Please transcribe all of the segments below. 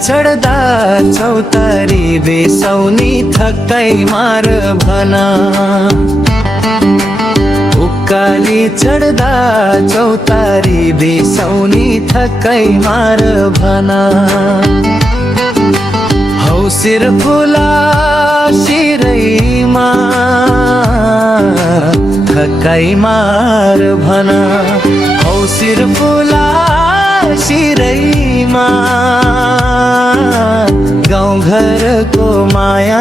चढ्दा चौतारी बेसौनी थक्कै मार भना उकाली चढ्दा चौतारी बेसौनी थक्कै मार भना हौ शिर फुला शिरैमा थक्कै मार भना हौ शिर फुला शिरैमा गाउँ घरको माया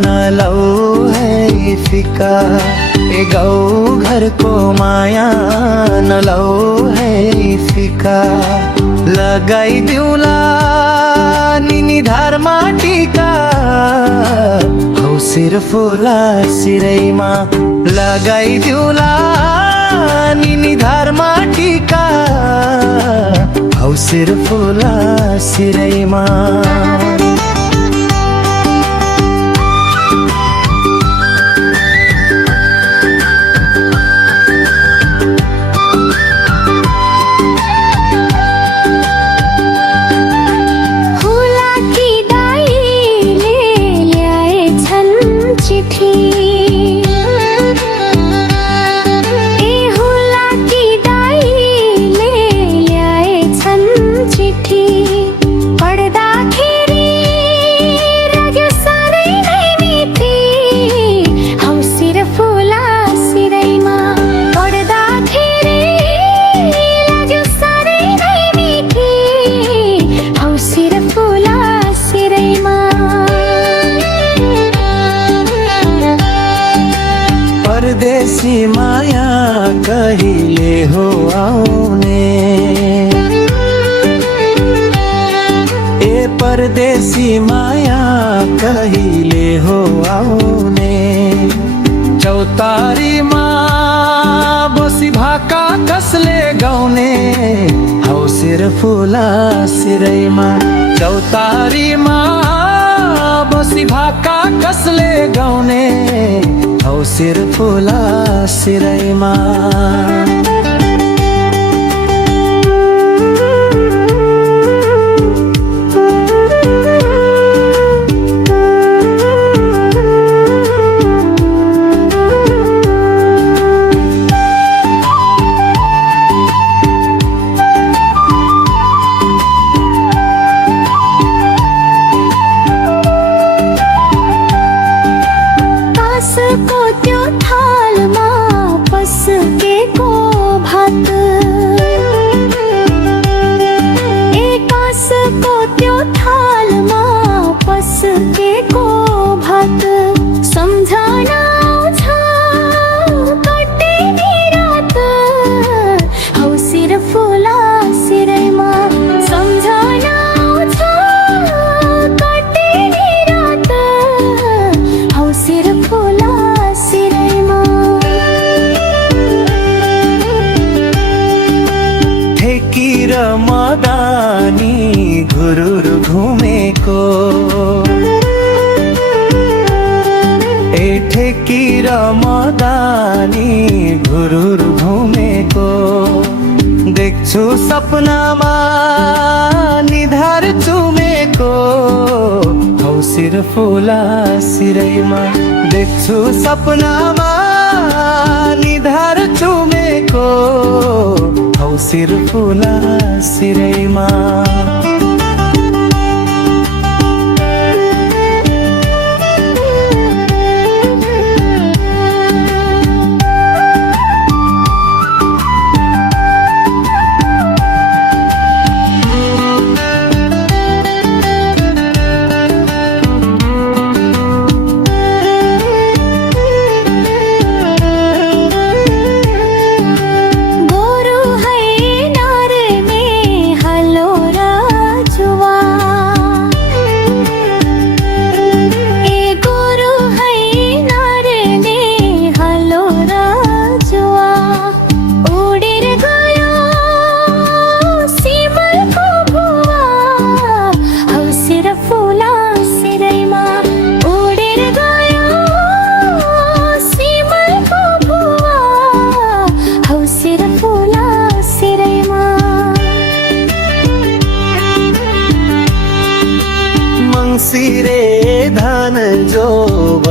नलौ है फिका ए गाउँ घरको माया नलौ है फिका लगाइदिउँला निनी धारमा टीका हौ शिर फुला शिरैमा लगाइदिउँला निनी धारमा टीका हौ शिर फुला शिरैमा परदेशी माया कहिले हो आउने ए परदेशी माया कहिले हो आउने चौतारीमा बसी भाका कसले गाउने हौ शिर फुला शिरैमा चौतारीमा बसी भाका कसले गाउने हौ शिर फुला शिरैमा मदानी घुरुर घुमेको ए ठेकी र मदानी घुरुर घुमेको देख्छु सपनामा निधार चुमेको हौ शिर फुला शिरैमा देख्छु सपनामा निधार चुमेको हौ शिर फुला शिरैमा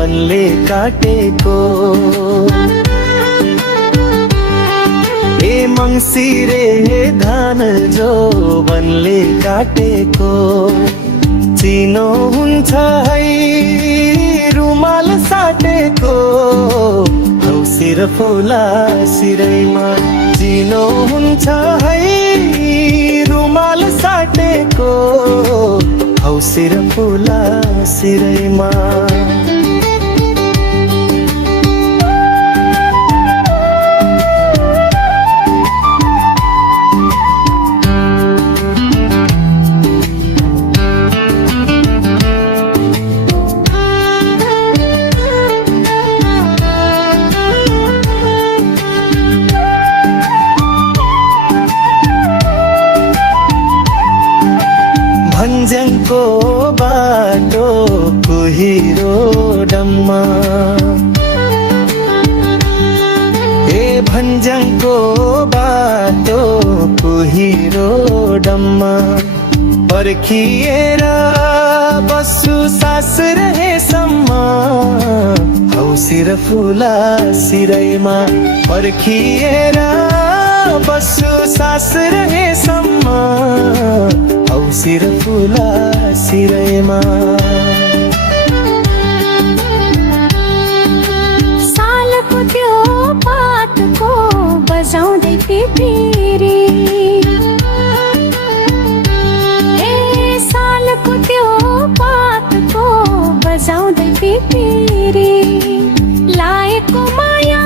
वनले काटेको ए मङ्सिरे धान जो वनले काटेको चिनो हुन्छ है रुमाल साटेको औसिर फुला सिरैमा चिनो हुन्छ है रुमाल साटेको औसिर फुला सिरैमा भन्ज्याङको बाटो कुहिरो डम्मा ए भन्ज्याङको बाटो कुहिरो डम्मा पर्खिएर बस्छु सास रहेसम्म औसिर फुला सिरैमा पर्खिएर बस्छु सास रहेसम्म औसिर फुला सिरैमा सालको त्यो पातको बजाउँदै पिपिरी ए सालको त्यो पातको बजाउँदै पिपिरी लाएको माया